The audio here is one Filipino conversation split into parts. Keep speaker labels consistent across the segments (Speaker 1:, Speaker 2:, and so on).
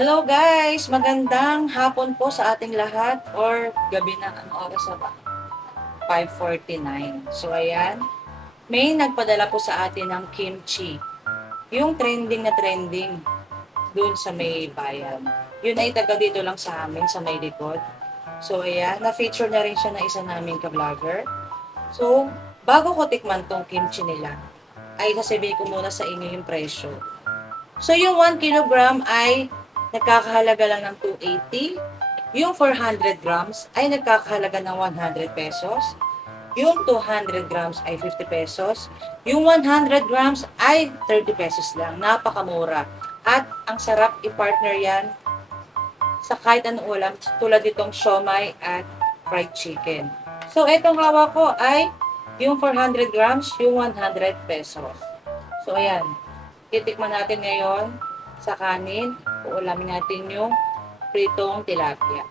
Speaker 1: Hello guys! Magandang hapon po sa ating lahat or gabi na ang oras na ba? 5.49. So ayan, may nagpadala po sa atin ng kimchi. Yung trending na trending dun sa may bayan. Yun ay taga dito lang sa amin, sa may likod. So ayan, na-feature na rin siya na isa naming ka-vlogger. So, bago ko tikman tong kimchi nila, ay sasabihin ko muna sa inyo yung presyo. So, yung 1 kilogram ay nagkakahalaga lang ng 280. Yung 400 grams ay nagkakahalaga ng 100 pesos. Yung 200 grams ay 50 pesos. Yung 100 grams ay 30 pesos lang. Napakamura. At ang sarap i-partner yan sa kahit anong ulam tulad itong siomay at fried chicken. So, itong hawak ko ay yung 400 grams, yung 100 pesos. So, ayan. Titikman natin ngayon sa kanin. Uulamin natin yung pritong tilapia.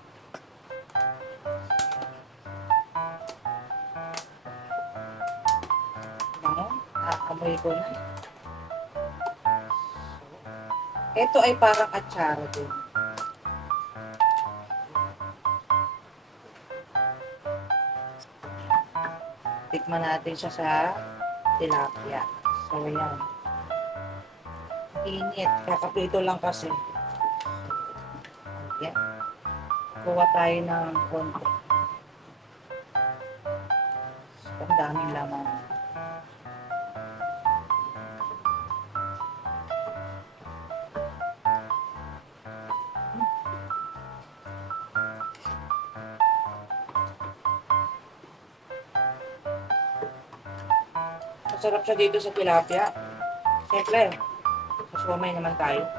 Speaker 1: Ano? Aamoy ko na. Ito ay parang atsara din. Tikman natin siya sa tilapia. So, ayan. Init. Kakaprito lang kasi. Kuha tayo ng konti. Ang daming laman. Masarap siya dito sa tilapia. Siyempre, sa siomay naman tayo.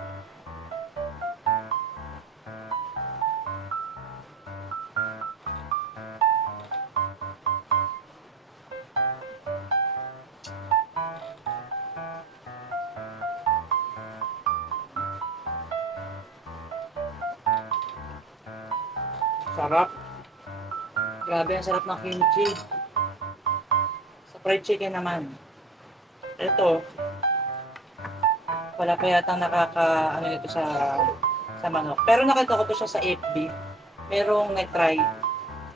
Speaker 1: Sarap. Grabe, ang sarap ng kimchi. Sa fried chicken naman. Ito, wala pa yata nakaka, ano nito sa, sa manok. Pero nakita ko to siya sa FB. Merong nag-try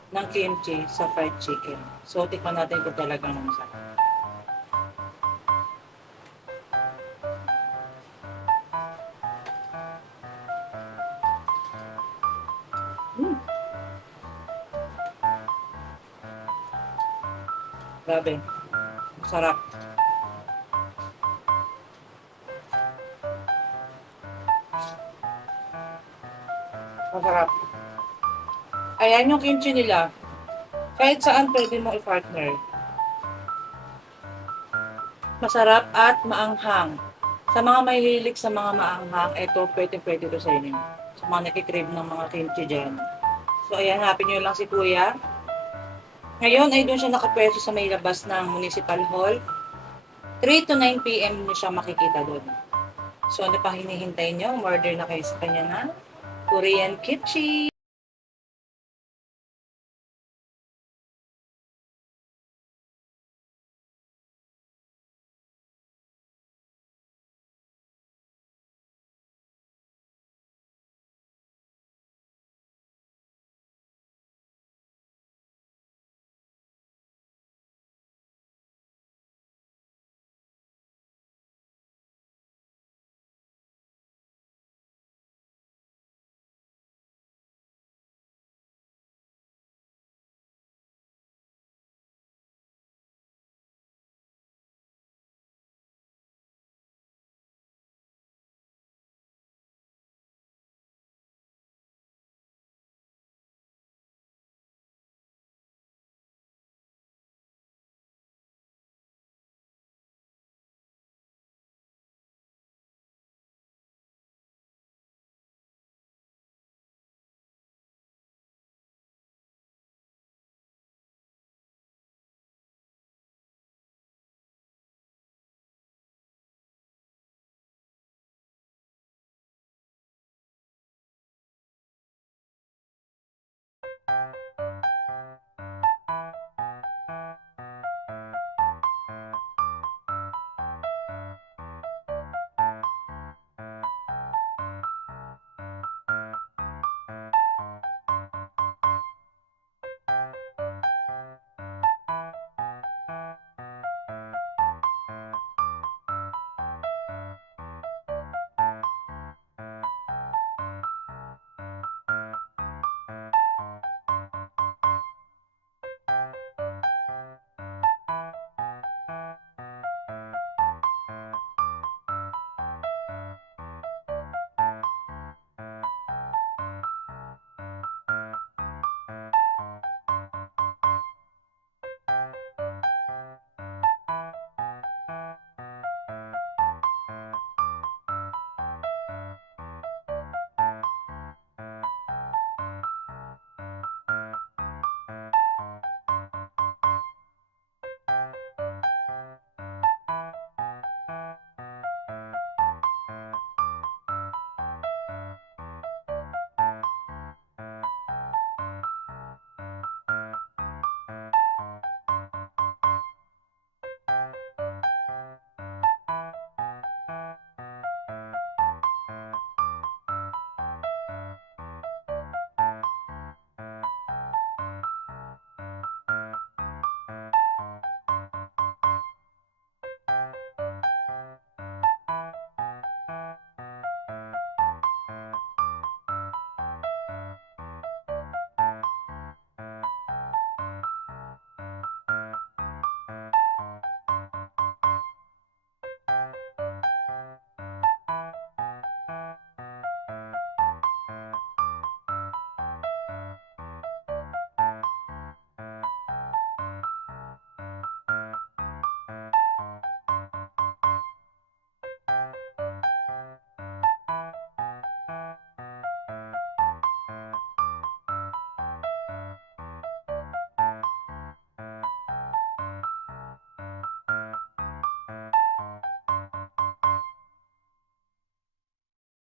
Speaker 1: ng kimchi sa fried chicken. So, tikman natin kung talagang masarap. Grabe. Sarap. Masarap. Ayan yung kimchi nila. Kahit saan pwede mo i-partner. Masarap at maanghang. Sa mga mahihilig sa mga maanghang, ito pwede pwede to sa inyo. Sa mga nakikrave ng mga kimchi dyan. So ayan, hanapin nyo lang si Kuya. Ngayon ay doon siya nakapwesto sa may labas ng Municipal Hall. 3 to 9 p.m. niyo siya makikita doon. So ano pa hinihintay nyo? Order na kayo sa kanya na Korean kimchi.